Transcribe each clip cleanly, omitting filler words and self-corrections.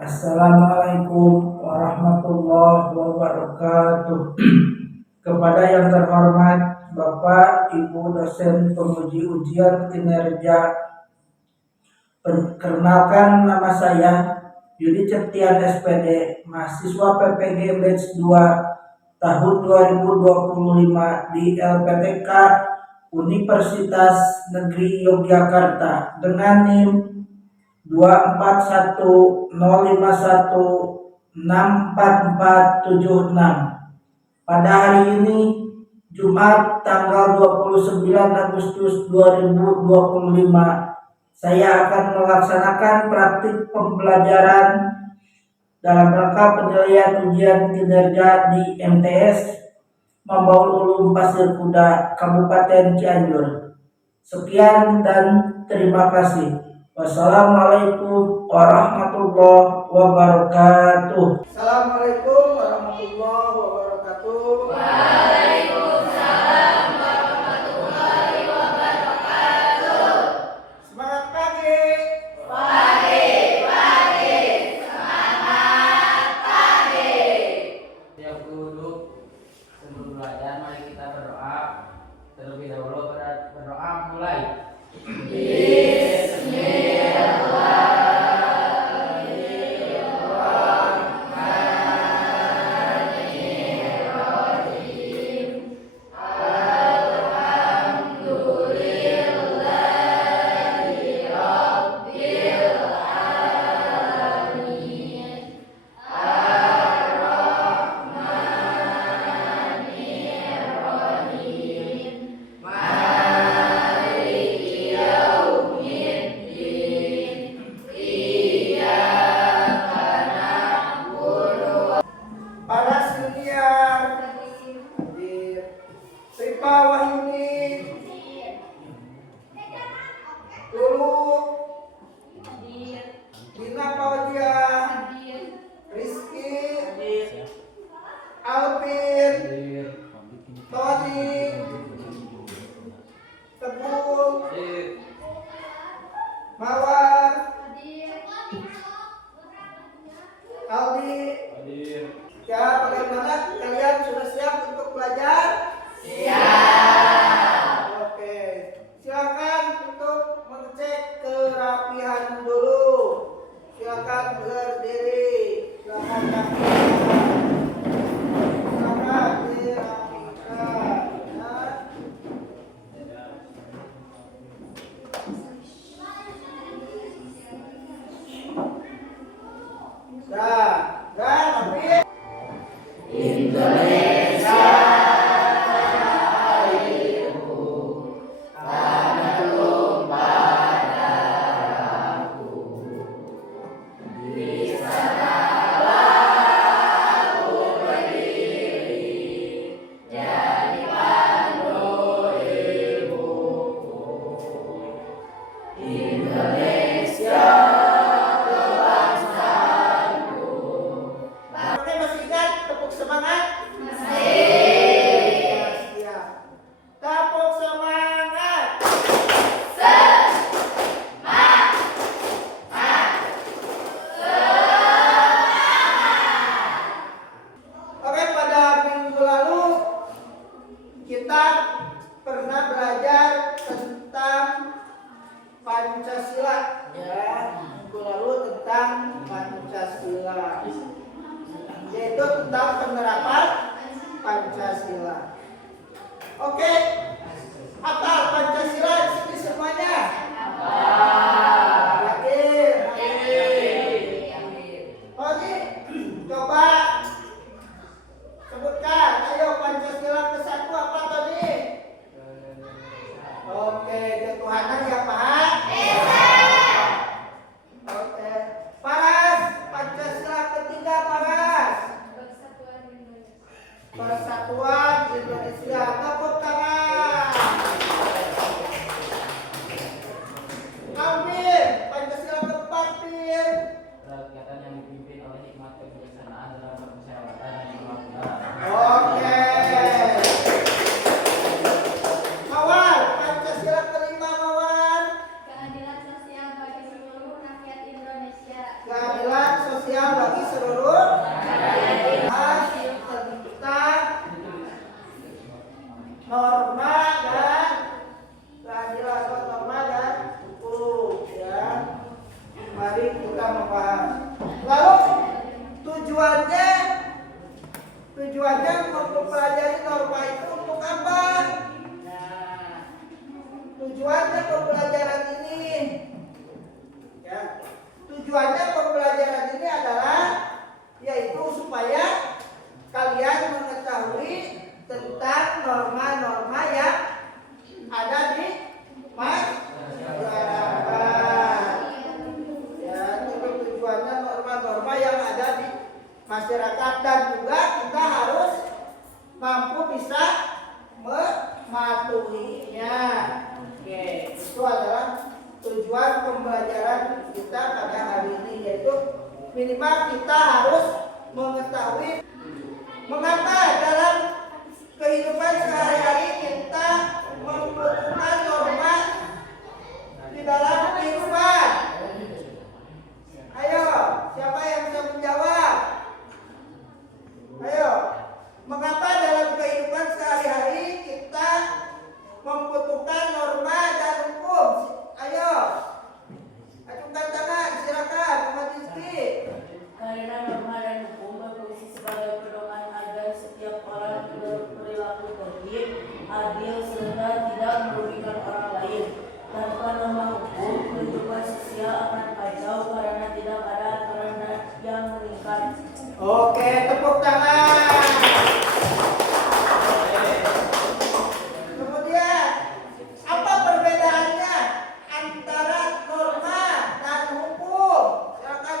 Assalamualaikum warahmatullahi wabarakatuh. Kepada yang terhormat Bapak Ibu dosen penguji ujian kinerja, perkenalkan nama saya Yudi Septian SPD, mahasiswa PPG batch 2 tahun 2025 di LPTK Universitas Negeri Yogyakarta dengan NIM 24105164476. Pada hari ini Jumat tanggal 29 Agustus 2025, saya akan melaksanakan praktik pembelajaran dalam rangka penilaian ujian kinerja di MTS Mambaul Ulum Pasir Kuda, Kabupaten Cianjur. Sekian dan terima kasih. Wassalamualaikum warahmatullahi wabarakatuh. Assalamualaikum warahmatullahi wabarakatuh. Waalaikumsalam warahmatullahi wabarakatuh. Semangat pagi. Pagi, semangat pagi. Siap duduk sebelum belajar, mari kita berdoa. Terlebih dahulu berdoa mulai. Para senior hadir. Ripa Wahyuni, Lulu, Dina Fauzia, Rizky, Alvin, Tony, Tebul, Mawar, Aldi. Ya, bagaimana kalian sudah siap untuk belajar? Siap. Oke, silakan untuk mengecek kerapihan dulu. Silakan berdiri. Silakan rapikan. Silakan dirapikan. Ya. Tapi Indonesia Oke, masih ingat tepuk semangat? Ya. Tepuk semangat. Oke, pada minggu lalu kita pernah belajar tentang Pancasila. Ya, minggu lalu tentang Pancasila, yaitu tentang penerapan Pancasila. Oke, apa Pancasila di sini semuanya? Yakin? Oke, coba sebutkan. Ayo, Pancasila ke-1 apa tadi? Oke, ketuhanan yang maha. Oke, Paras, Pancasila ketiga Paras. Persatuan Indonesia. Tepuk tangan. bagi seluruh tentang norma dan keadilan atau norma dan hukum ya. Mari kita membahas. Lalu tujuannya mempelajari norma itu untuk apa? Nah, tujuannya pembelajaran ini ya. Tujuannya pembelajaran ini adalah yaitu supaya kalian mengetahui tentang norma-norma yang ada di masyarakat. Ya, itu tujuannya norma-norma yang ada di masyarakat dan juga kita harus mampu bisa mematuhinya. Oke, itu adalah tujuan pembelajaran kita pada hari ini, yaitu minimal kita harus mengetahui mengapa dalam kehidupan sehari-hari kita membutuhkan norma di dalam kehidupan. Ayo, siapa yang bisa menjawab? Ayo, mengapa dalam kehidupan sehari-hari kita membutuhkan norma dan hukum? Ayo, ajukan tangan, silakan, Muhammad Rizky. Karena norma dan hukum berfungsi sebagai pedoman agar setiap orang berperilaku tertib, adil, serta tidak merugikan orang lain. Tanpa norma hukum, kehidupan sosial akan kacau karena tidak ada aturan yang mengikat. Oke, tepuk tangan. Kemudian, apa perbedaannya antara norma dan hukum? Silakan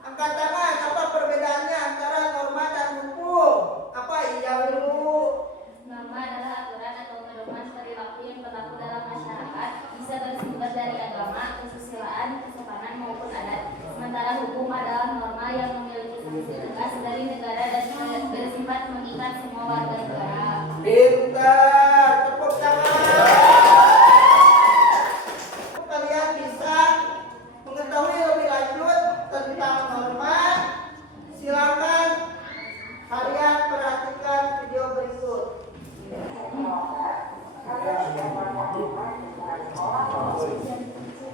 angkat tangan. Apa perbedaannya antara norma dan hukum? Apa iya dulu? Norma adalah aturan atau pedoman perilaku yang berlaku dalam masyarakat, bisa bersumber dari agama, kesusilaan, kesopanan maupun adat. Sementara hukum adalah norma yang memiliki sanksi tegas dari negara dan bersifat mengikat semua warga negara. Pintar, tepuk tangan. Kalian bisa mengetahui lebih lanjut tentang norma. Silakan kalian perhatikan video berikut.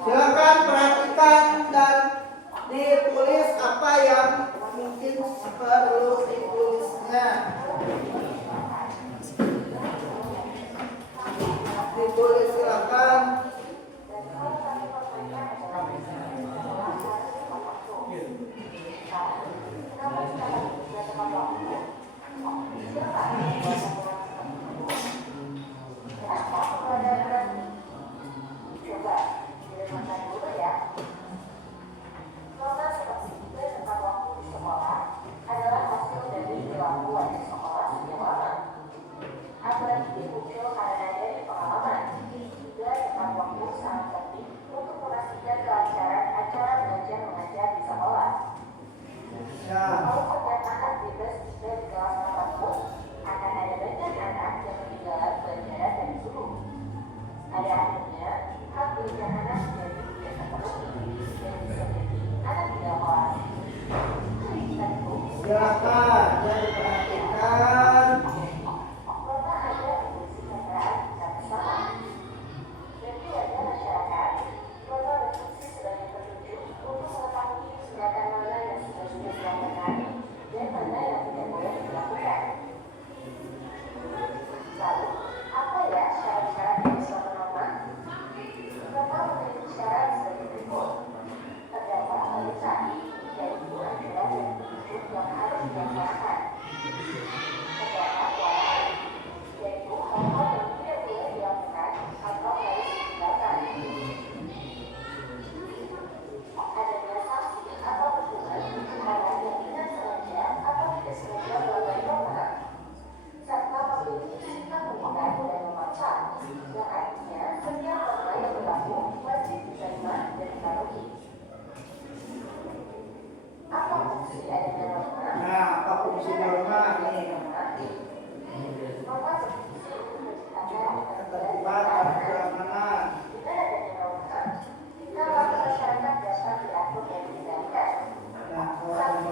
Silakan perhatikan dan ditulis apa yang mungkin perlu ditulisnya. Ditulis silakan. Silakan dan diperhatikan. Nah, apa fungsi norma nih? Ketertiban dan keamanan. Nah, kalau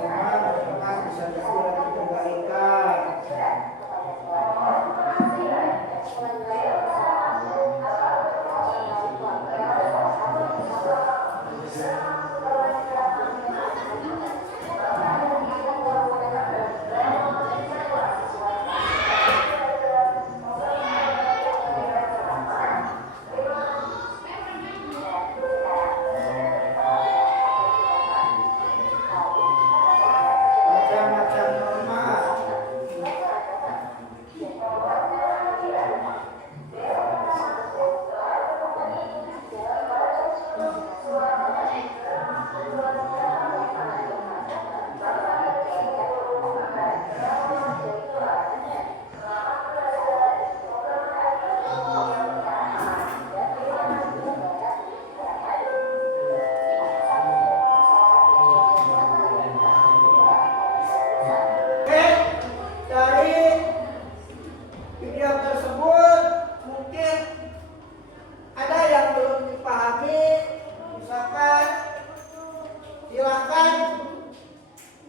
menerapkan norma. Oke, dari video tersebut mungkin ada yang belum dipahami, misalkan silakan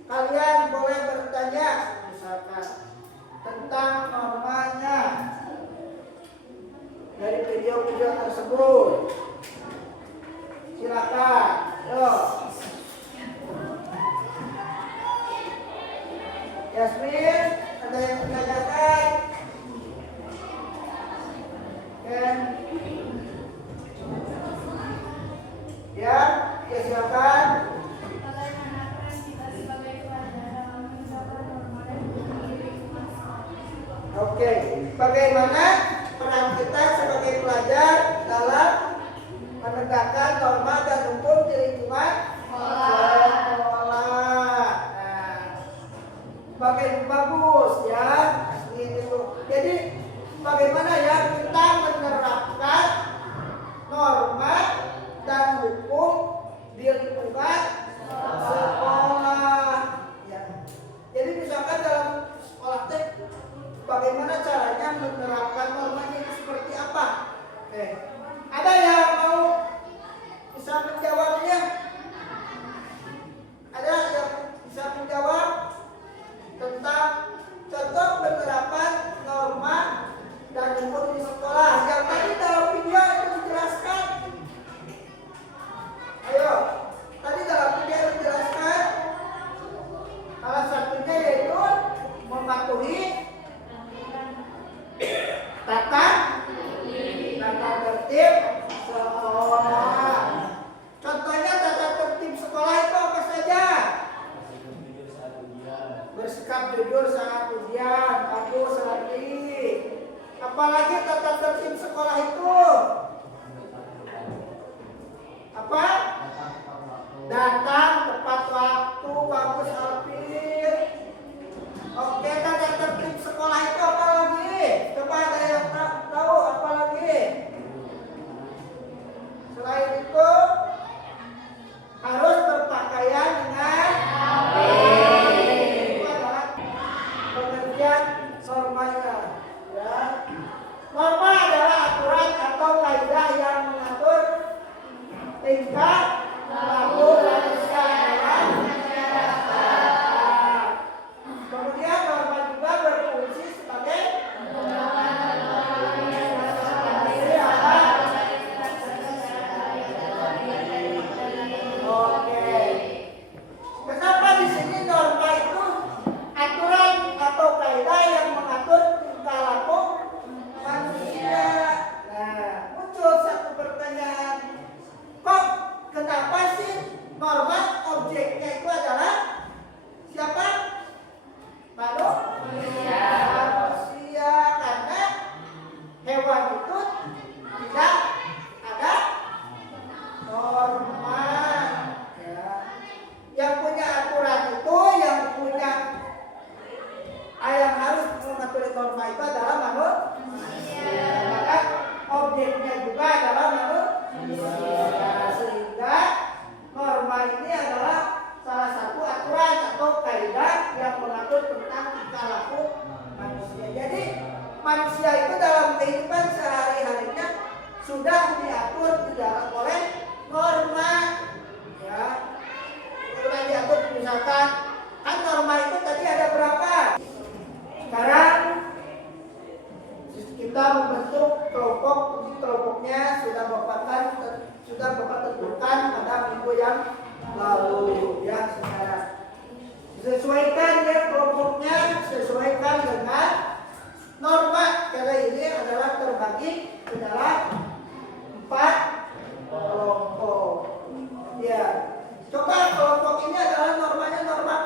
kalian boleh bertanya misalkan tentang normanya dari video-video tersebut. Silakan, yuk. Yasmin, ada yang menanyakan? Ken? Ya, silakan. Oke, bagaimana peran kita sebagai pelajar dalam menegakkan norma dan hukum di lingkungan sekolah? Bagus ya, gitu. Jadi bagaimana ya kita menerapkan norma dan hukum di lingkungan sekolah? Ya. Jadi misalkan dalam sekolah teh, bagaimana caranya menerapkan normanya itu seperti apa? Oke, ada yang mau bisa menjawabnya? Ada yang bisa menjawab tentang contoh penerapan norma dan hukum di sekolah yang tadi dalam video itu dijelaskan? Ayo, tadi dalam video dijelaskan salah satunya yaitu mematuhi tata tertib sekolah. Contohnya tata tertib sekolah itu apa saja? Bersikap jujur saat ujian, bagus sekali. Apalagi tata tertib sekolah itu apa? Datang tepat waktu, bagus Alvin. Oke, tata tertib sekolah itu apa lagi? Coba ada yang tahu apa lagi? Selain itu harus berpakaian dengan pengertian normanya. Ya. Norma adalah aturan atau kaidah yang mengatur tingkah laku manusia dalam masyarakat. Kemudian norma juga berfungsi sebagai Oke. Kenapa di sini norma itu aturan atau kaidah yang mengatur tingkah laku manusia? Nah, muncul satu pertanyaan. Kok kenapa sih norma objeknya itu adalah siapa? Manusia. Karena hewan itu tidak ada norma. Ya. Yang punya aturan itu, yang punya yang harus mengatur norma itu adalah manusia. Maka objeknya juga adalah manusia. Sehingga norma ini adalah salah satu aturan atau kaidah yang mengatur tentang tingkah laku manusia. Jadi manusia itu dalam kehidupan sehari-harinya sudah diatur di dalam oleh norma. Ya, sudah diatur. Misalkan kan norma itu tadi ada berapa? Sekarang kita membentuk kelompok, kelompoknya sudah Bapak tentukan pada minggu yang lalu ya. Sekarang sesuaikan ya kelompoknya, sesuaikan dengan norma. Karena ini adalah terbagi ke dalam 4 kelompok. Ya, coba kelompok ini adalah normanya norma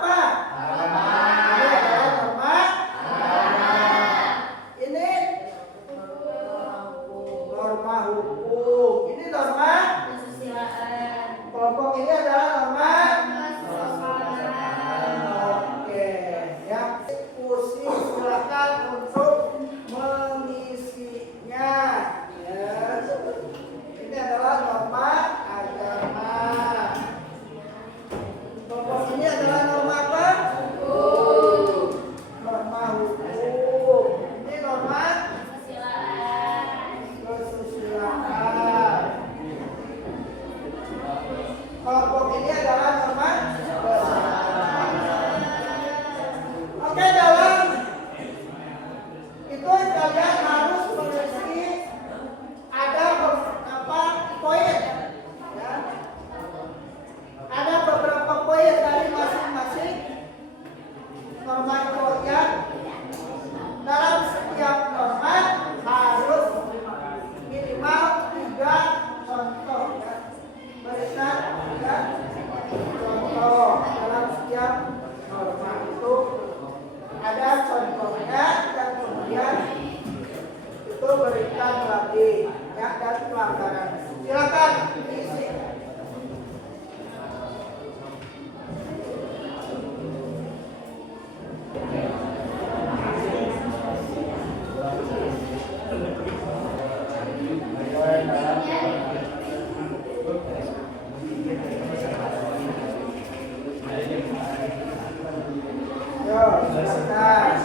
Silakan.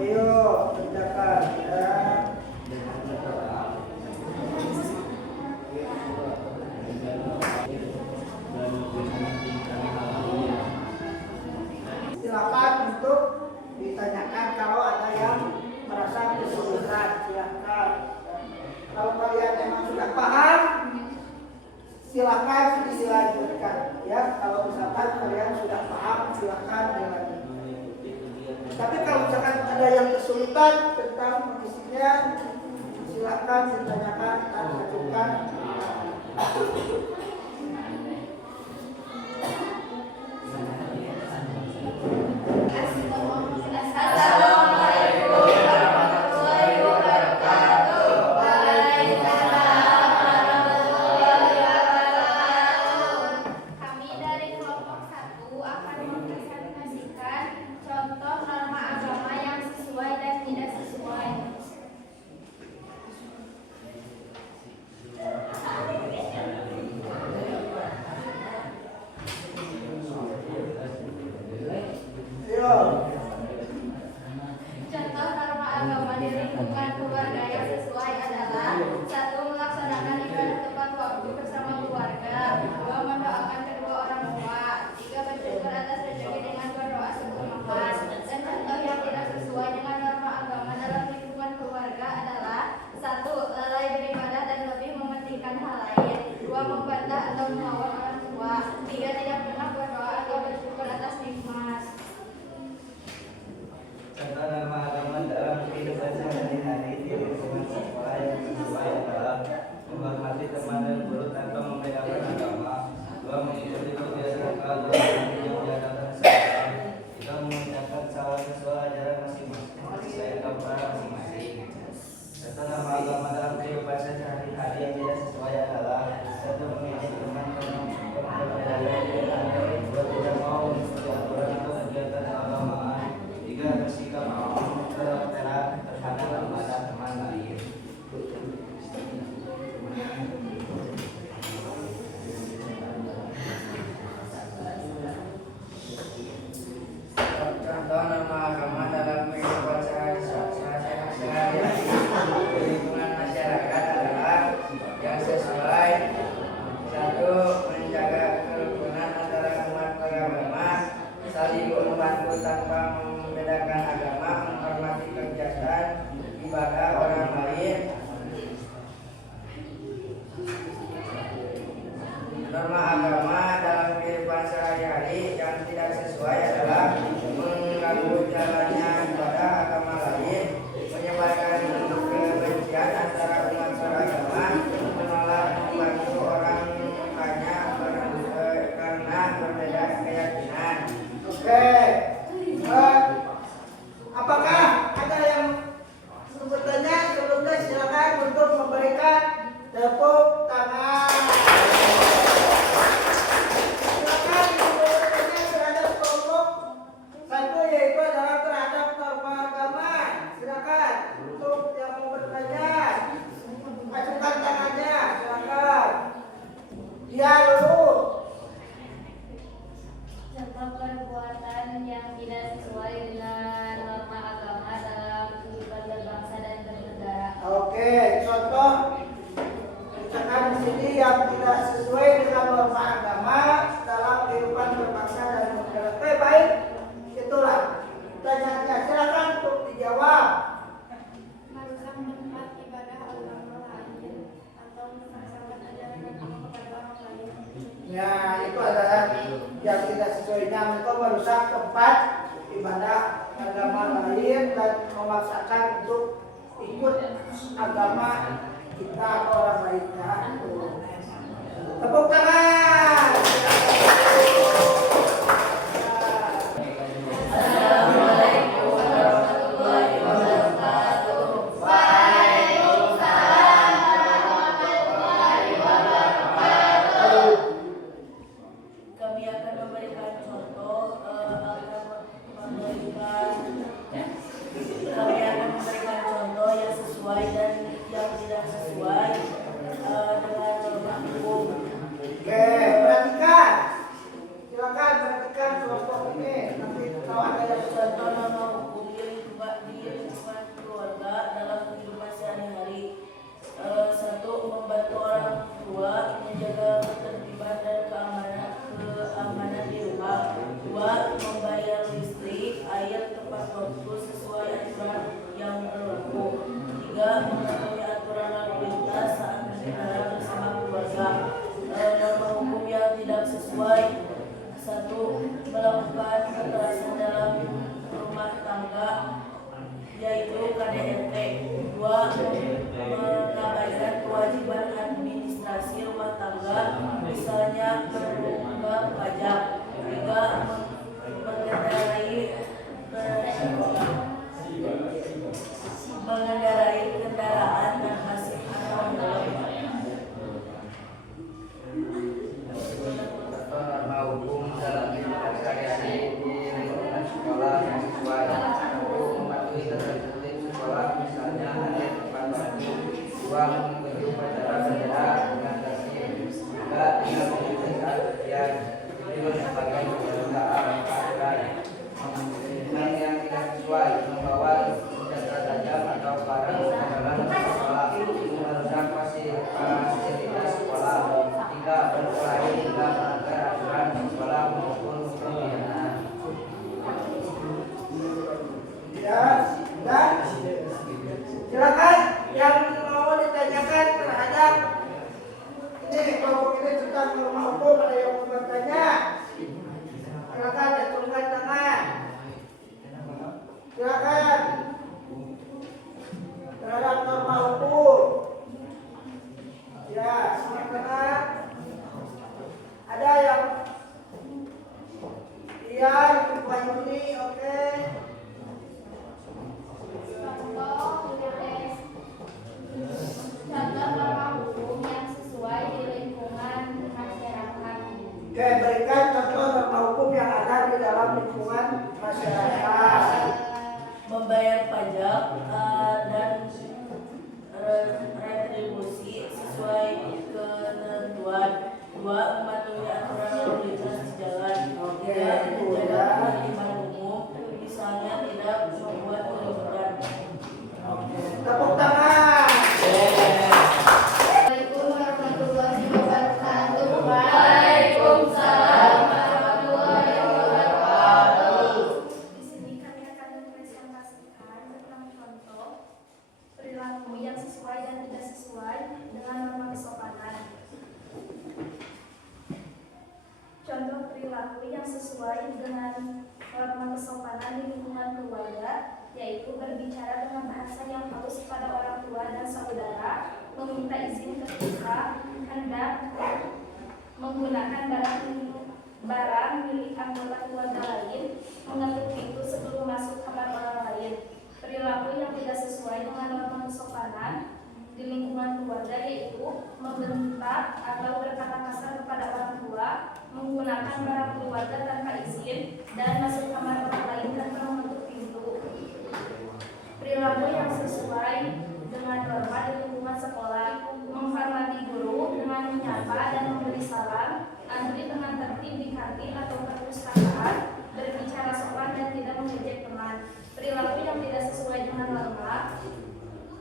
Ayo kerjakan ya. Silakan untuk ditanyakan kalau ada yang merasa kesulitan, silakan. Kalau kalian memang sudah paham, silakan dilanjutkan ya. Kalau misalkan kalian sudah paham, silakan dilanjutkan. Tapi kalau misalkan ada yang kesulitan tentang kondisinya, silakan ditanyakan dan ajukan. Assalamualaikum warahmatullahi wabarakatuh. Waalaikumsalam warahmatullahi wabarakatuh. Kami dari kelompok 1 akan mempresentasikan contoh norma agama yang sesuai dan tidak sesuai. Ayo. Contoh norma agama di lingkungan keluarga yang sesuai adalah: 1. Melaksanakan ibadah tepat waktu bersama keluarga. 2. Mendoakan kedua orang tua. 3. Bersyukur atas rezeki dengan berdoa sebelum makan. Dan contoh yang tidak sesuai dengan norma agama dalam lingkungan keluarga adalah: 1. Lalai beribadah dan lebih mementingkan hal lain. 2. Membantah atau melawan orang tua. 3. Tidak pernah berdoa atau bersyukur atas nikmat. Contoh norma agama dalam kehidupan sehari-hari di lingkungan sekolah yang sesuai adalah: menghormati teman dan guru tanpa membedakan agama. 2. Mengikuti kebiasaan keagamaan yang diadakan sekolah. 3. Mengucapkan salam sesuai ajaran masing-masing sesuai agama masing-masing. Contoh norma agama dalam kehidupan sehari-hari yang tidak sesuai adalah: 1. Mengejek teman karena perbedaan pilihan. 2. Tidak mau mengikuti aturan atau kegiatan keagamaan. 3. Bersikap terhadap ibadah teman lain. Contoh norma agama dalam kehidupan sehari-hari di lingkungan masyarakat adalah yang sesuai: 1. Menjaga kerukunan antara umat beragama, saling membantu tanpa membedakan agama, menghormati kegiatan ibadah orang lain. Norma agama dalam kehidupan sehari-hari yang tidak sesuai adalah: mengganggu jalannya ibadah agama lain, menyebarkan kebencian antara umat beragama, menolak membantu orang banyak karena berbeda keyakinan. Oke. Apakah ada yang bertanya? Sebelumnya silakan untuk memberikan tepuk tangan. Silakan untuk bertanya terhadap kelompok 1, yaitu adalah terhadap norma agama. Silakan untuk yang mau bertanya, ajukan tangannya. Silakan. Dia dulu. Contoh perbuatan yang tidak sesuai dengan norma agama dalam kehidupan berbangsa dan bernegara. Oke, contoh misalkan di sini yang tidak sesuai dengan norma agama dalam kehidupan berbangsa dan bernegara. Oke, baik. Itulah pertanyaannya. Silakan untuk dijawab. Merusak tempat ibadah agama lain atau memaksakan ajaran agama kepada orang lain. Ya, itu adalah yang tidak sesuainya. Itu merusak tempat ibadah agama lain dan memaksakan untuk ikut agama kita atau orang lainnya. Tepuk tangan. Assalamualaikum warahmatullahi wabarakatuh. Waalaikumsalam warahmatullahi wabarakatuh. Kami akan memberikan contoh yang sesuai dan yang tidak sesuai dengan norma hukum. Oke, Silakan acungkan tangan. Silakan. Terhadap norma hukum. Ya, silakan. Ada yang iya, Pak Yuni, oke. Contoh norma hukum yang sesuai di lingkungan masyarakat. Oke, berikan contoh norma hukum yang ada di dalam lingkungan masyarakat. Membayar pajak dan retribusi sesuai ketentuan. 2. Mematuhi aturan lalu lintas di jalan. 3. Menjaga ketertiban umum, misalnya tidak membuat keributan. Tepuk tangan. Assalamualaikum warahmatullahi wabarakatuh. Waalaikumsalam warahmatullahi wabarakatuh. Di sini kami akan mempresentasikan tentang contoh perilaku yang sesuai dan tidak sesuai dengan norma kesopanan. Contoh perilaku yang sesuai dengan norma kesopanan di lingkungan keluarga, yaitu berbicara dengan bahasa yang halus pada orang tua dan saudara, meminta izin ketika hendak menggunakan barang milik anggota keluarga lain, mengetuk pintu sebelum masuk kamar orang lain. Perilaku yang tidak sesuai dengan norma kesopanan di lingkungan keluarga yaitu membentak atau berkata kasar kepada orang tua, menggunakan barang keluarga tanpa izin, dan masuk kamar orang lain tanpa mengetuk pintu. Perilaku yang sesuai dengan norma di lingkungan sekolah, menghormati guru dengan menyapa dan memberi salam, antri dengan tertib di kantin atau perpustakaan, berbicara sopan dan tidak mengejek teman. Perilaku yang tidak sesuai dengan norma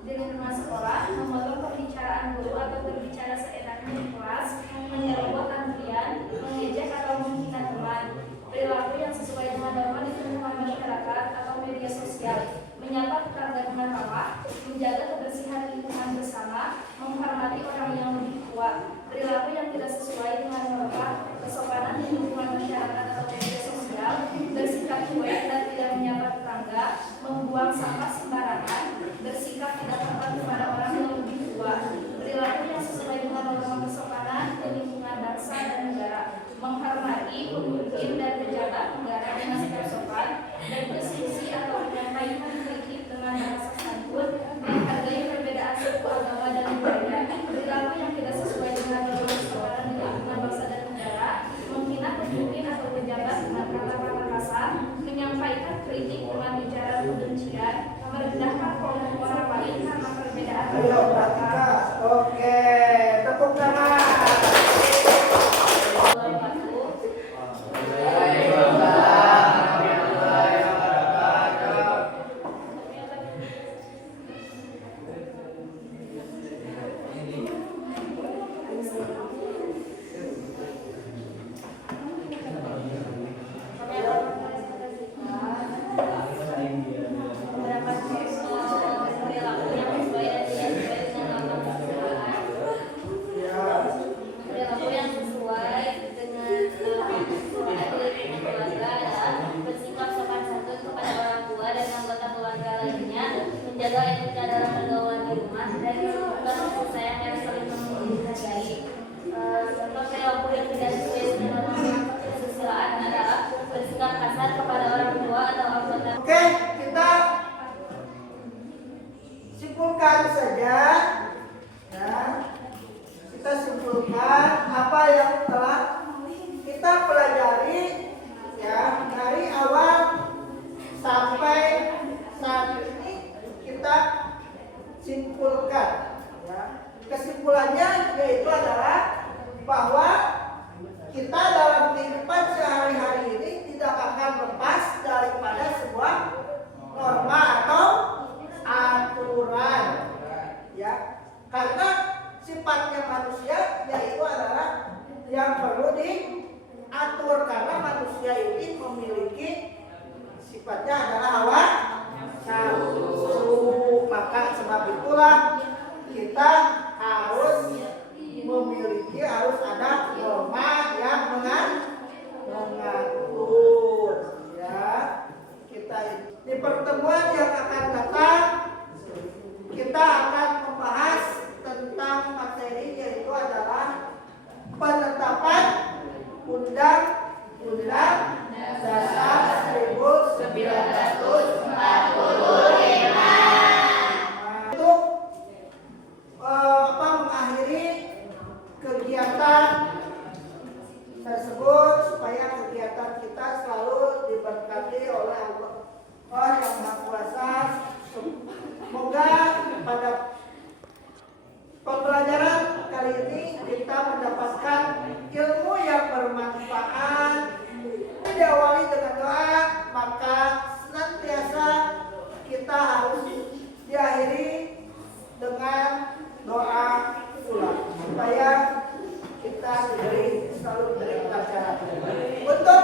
di lingkungan sekolah, memotong pembicaraan guru atau berbicara seenaknya di kelas, menyerobot antrian, mengejek atau menghina teman. Perilaku yang sesuai dengan norma di lingkungan masyarakat atau media sosial, menyapa tetangga dengan ramah, menjaga kebersihan lingkungan bersama, menghormati orang yang lebih tua. Perilaku yang tidak sesuai dengan norma kesopanan di lingkungan masyarakat atau media sosial, bersikap cuek dan tidak menyapa tetangga, membuang sampah sembarangan, bersikap tidak tepat kepada orang yang lebih tua. Perilaku yang sesuai dengan norma kesopanan di lingkungan bangsa dan negara, menghormati pemimpin dan pejabat negara dengan sikap sopan, dan berdiskusi atau menyampaikan kritik dengan bahasa santun, menghargai perbedaan suku, agama, dan budaya. Perilaku yang tidak sesuai dengan norma kesopanan di lingkungan bangsa dan negara, menghina pemimpin atau pejabat dengan kata-kata kasar, menyampaikan kritik dengan bicara kebencian, merendahkan kelompok orang lain karena perbedaan Ayo, perhatikan. Oke, tepuk tangan. Perilaku yang sesuai dengan keluarga adalah bersikap sopan santun kepada orang tua dan anggota keluarga lainnya, menjaga etika dalam pergaulan di rumah, dan menunjukkan kasih sayang yang saling menghargai. Contoh perilaku yang tidak sesuai dengan norma kesusilaan adalah bersikap kasar kepada orang tua atau anggota. Oke, kita simpulkan saja. Ya, kita simpulkan apa yang telah kita pelajari ya dari awal sampai saat ini. Kita simpulkan ya. Kesimpulannya yaitu adalah bahwa kita dalam kehidupan sehari-hari ini tidak akan lepas daripada sebuah norma atau aturan ya, karena sifatnya manusia yaitu adalah yang perlu diatur, karena manusia ini memiliki sifatnya adalah hawa nafsu. Maka sebab itulah kita harus memiliki, harus ada norma yang mengatur. diawali dengan doa, maka senantiasa kita harus diakhiri dengan doa pula supaya kita selalu diberi kelancaran. Untuk